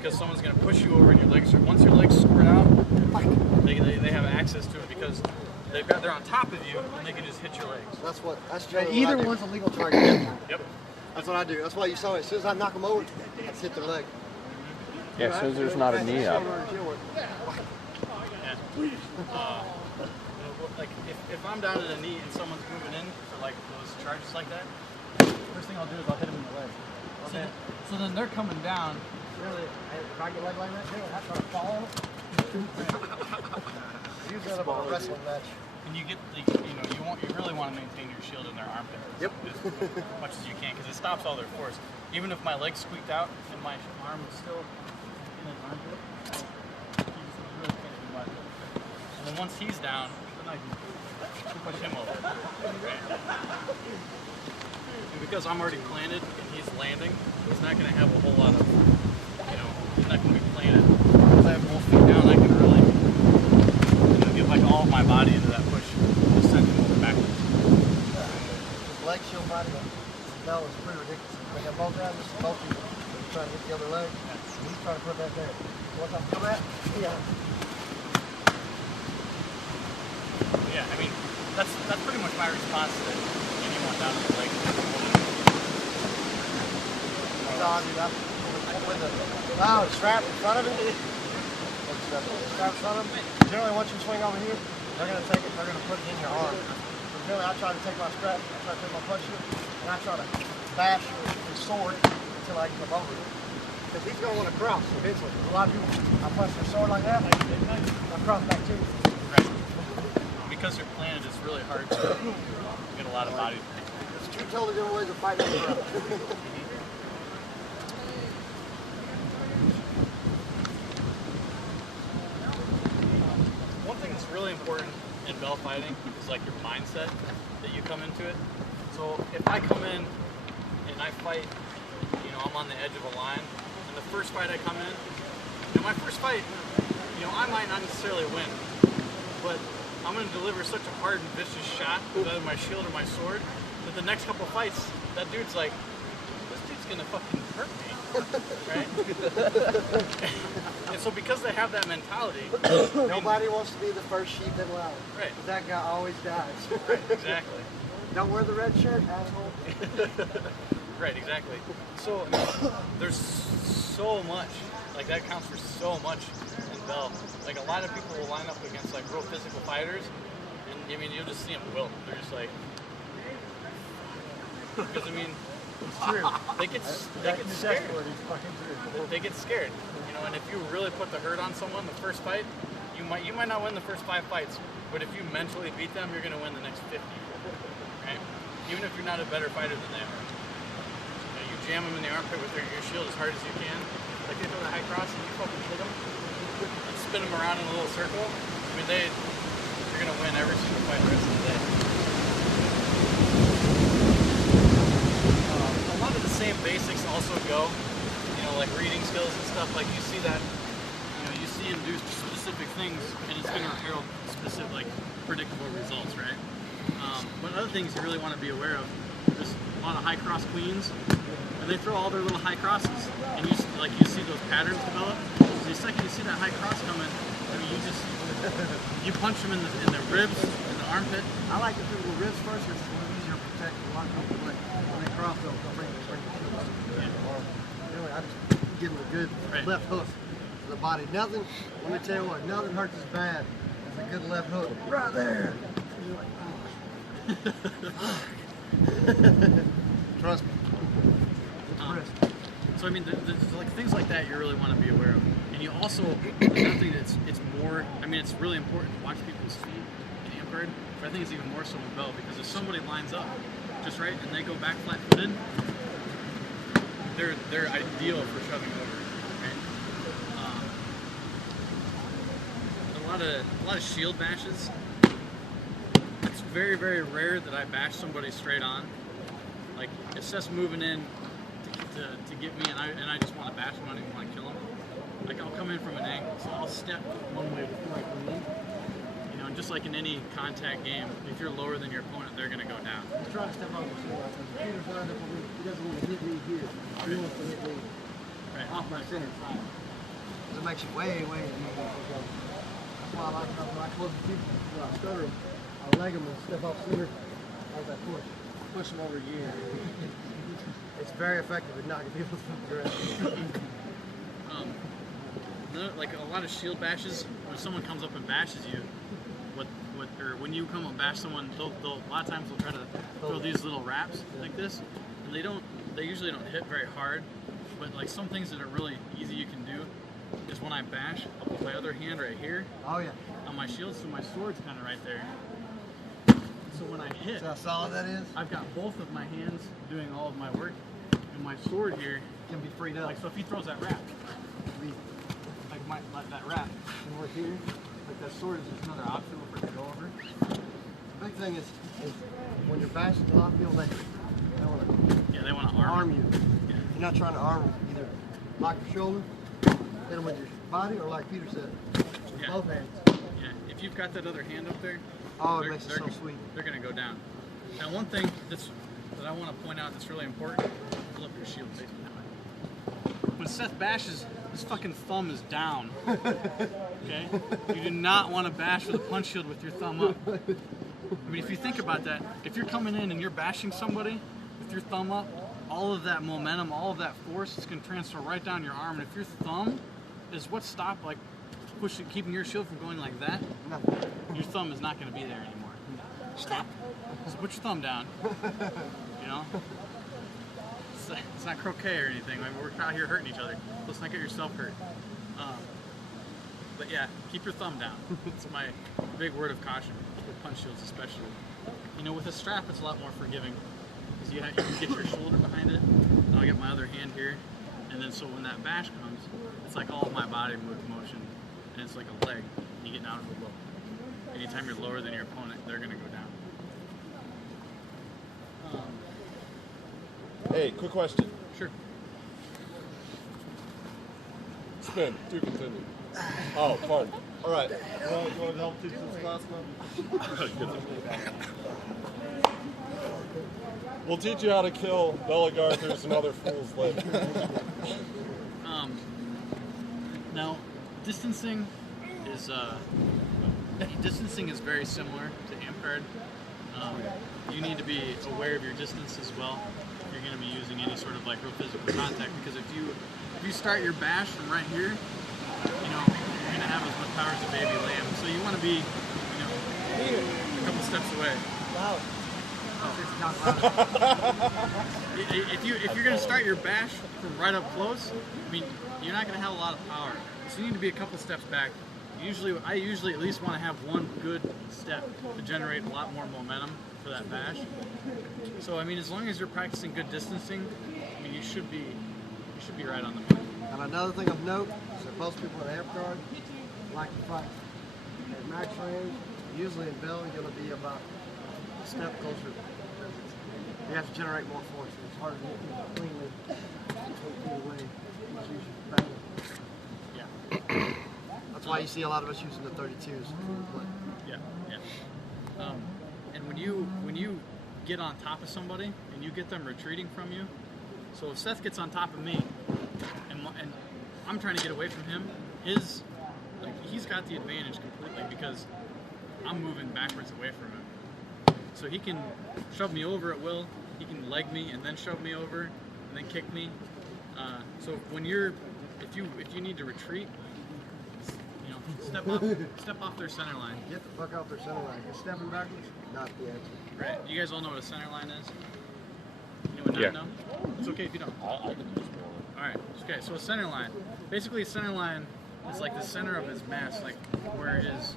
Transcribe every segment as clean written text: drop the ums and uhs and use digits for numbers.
because someone's going to push you over and your legs are, once your legs squirt out, they have access to it because they're on top of you and they can just hit your legs. That's either one's a legal target. Yep. That's what I do. That's why you saw it. As soon as I knock them over, I just hit their leg. Yeah, as soon as there's not a knee up. Like if I'm down at a knee and someone's moving in for like those charges like that, first thing I'll do is I'll hit them in the leg. Okay. So then they're coming down. Really, if I get leg like that, I try to follow. Use that about a wrestling match. And you get the, you really want to maintain your shield in their armpit as much as you can because it stops all their force. Even if my leg squeaked out and my arm is still in his armpit, he just really kicks me butt. And then once he's down, then I can push him over. Right? And because I'm already planted and he's landing, he's not going to have a whole lot of, he's not going to be planted. If I have both feet down, I can really get like all of my body into that push and just send him over backwards. His leg shield body, that was pretty ridiculous. They got both out, just both people trying to hit the other leg. And he's trying to put that there. Once I come at, yeah, I mean, that's pretty much my response to anyone down on the leg. The strap in front of him. Strap in front of him. Generally, once you swing over here, they're going to take it. They're going to put it in your arm. So generally, I try to take my strap. I try to take my punch here, and I try to bash his sword until I get him over it. Because he's going to want to cross eventually. A lot of people, I punch their sword like that, I cross back too. Right. Because you're planted, it's really hard to get a lot of body. It's two totally different ways of fighting on the ground. One thing that's really important in bell fighting is like your mindset that you come into it. So if I come in and I fight, I'm on the edge of a line, and the first fight I come in, my first fight, I might not necessarily win, but I'm going to deliver such a hard and vicious shot with either my shield or my sword that the next couple fights, that dude's like, this dude's going to fucking hurt me, right? And so because they have that mentality, nobody wants to be the first sheep in line. Right. That guy always dies. Right, exactly. Don't wear the red shirt, asshole. Right, exactly. So there's so much, like that counts for so much in bell. Like a lot of people will line up against like real physical fighters, and you'll just see them wilt. They're just like, because it's true. They get scared. They get scared, And if you really put the hurt on someone the first fight, you might not win the first 5 fights, but if you mentally beat them, you're gonna win the next 50. Right? Even if you're not a better fighter than they are. You jam them in the armpit with your shield as hard as you can. Like they throw the high cross and you fucking hit them. And spin them around in a little circle. You're gonna win every single fight the rest of the day. A lot of the same basics also go, like reading skills and stuff. Like you see that, you see him do specific things, and it's gonna herald specific, like predictable results, right? But other things you really want to be aware of. There's a lot of high cross queens, and they throw all their little high crosses, and you see those patterns develop. So the second you see that high cross coming, you punch them in the ribs, in the armpit. I like to do the ribs first. It's a little easier to protect. A lot of people when they cross, they'll bring the shield. Really, I just give them a good left hook to the body. Nothing. Let me tell you what. Nothing hurts as bad as a good left hook right there. Trust me. So there's like things like that you really want to be aware of, and you also another thing that's it's really important to watch people's feet in amp guard, but I think it's even more so in bell because if somebody lines up just right and they go back flat footed, they're ideal for shoving over. Right? A lot of shield bashes. It's very, very rare that I bash somebody straight on. Like, it's just moving in to get me, and I just want to bash them. I don't even want to kill them. Like, I'll come in from an angle, so I'll step one way before I come in. And just like in any contact game, if you're lower than your opponent, they're going to go down. He's trying to step over. He doesn't want to hit me here. He wants to hit me off my center. it makes you way easier. That's why I like when I close the teeth, when I stutter them, I leg them and step off center. How's that push? Push them over again. It's very effective at knocking people to the ground. Like a lot of shield bashes, when someone comes up and bashes you, or when you come up and bash someone, they'll a lot of times they'll try to throw these little wraps like this, and they usually don't hit very hard. But like some things that are really easy you can do is when I bash, I'll put my other hand right here. Oh yeah. On my shield, so my sword's kind of right there. So when I hit, see how solid that is? I've got both of my hands doing all of my work, and my sword here can be freed up. Like so, if he throws that wrap, like that wrap, and we're here, like that sword is just another option for it to go over. The big thing is when you're bashing, a lot of people they want to arm you. Yeah. You're not trying to arm them, either lock your shoulder, hit them with your body, or like Peter said, with both hands. Yeah, if you've got that other hand up there, oh, it makes it so sweet. They're going to go down. Now, one thing that I want to point out that's really important, pull up your shield facing that way. When Seth bashes, his fucking thumb is down. Okay? You do not want to bash with a punch shield with your thumb up. I mean, if you think about that, if you're coming in and you're bashing somebody with your thumb up, all of that momentum, all of that force is going to transfer right down your arm. And if your thumb is what stopped, like, keeping your shield from going like that, your thumb is not going to be there anymore. Stop. So put your thumb down. You know? It's not croquet or anything. I mean, we're out here hurting each other. Let's not get yourself hurt. But yeah, keep your thumb down. It's my big word of caution with punch shields, especially. You know, with a strap, it's a lot more forgiving because you can get your shoulder behind it. And I'll get my other hand here, and then so when that bash comes, it's like all of my body motion, and it's like a leg. You get down real low. Anytime you're lower than your opponent, they're gonna go down. Hey, quick question. Sure. Spynn, do continue. Oh, fun. All right. You want to help teach this class now? We'll teach you how to kill Belegarthers and other fools later. Now, distancing is very similar to amp guard. You need to be aware of your distance as well. You're going to be using any sort of like real physical contact, because if you start your bash from right here, you know, you're going to have as much power as a baby lamb. So you want to be, you know, a couple steps away. Wow. If you're going to start your bash from right up close, I mean, you're not going to have a lot of power. So you need to be a couple steps back. I usually at least want to have one good step to generate a lot more momentum for that bash. So I mean, as long as you're practicing good distancing, I mean, you should be right on the money. And another thing of note is that most people in amp guard like to fight at max range. Usually in Bel, you're going to be about a step closer. You have to generate more force. It's harder to hit people cleanly 8 feet away. Yeah. That's why you see a lot of us using the 32s. Yeah. And when you get on top of somebody and you get them retreating from you, so if Seth gets on top of me and I'm trying to get away from him, he's got the advantage completely because I'm moving backwards away from him. So he can shove me over at will. He can leg me and then shove me over and then kick me. So if you need to retreat, you know, step off their center line. Get the fuck off their center line. Because stepping backwards, not the answer. Right. You guys all know what a center line is? Anyone not know? It's okay if you don't. I can use more. Alright. Okay, so a center line. Basically, a center line is like the center of his mass, like where his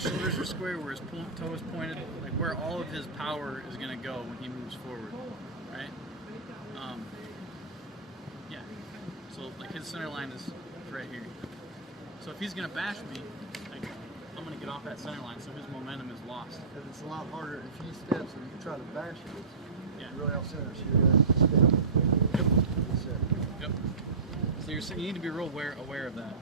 shoulders are square, where his toe is pointed, like where all of his power is going to go when he moves forward. Right? Yeah. So, like, his center line is right here. So if he's going to bash me, like, I'm going to get off that center line, so his momentum is lost. Because it's a lot harder if he steps and you try to bash him. Yeah. You're really off center, so you're going to step. Yep. So you need to be real aware of that.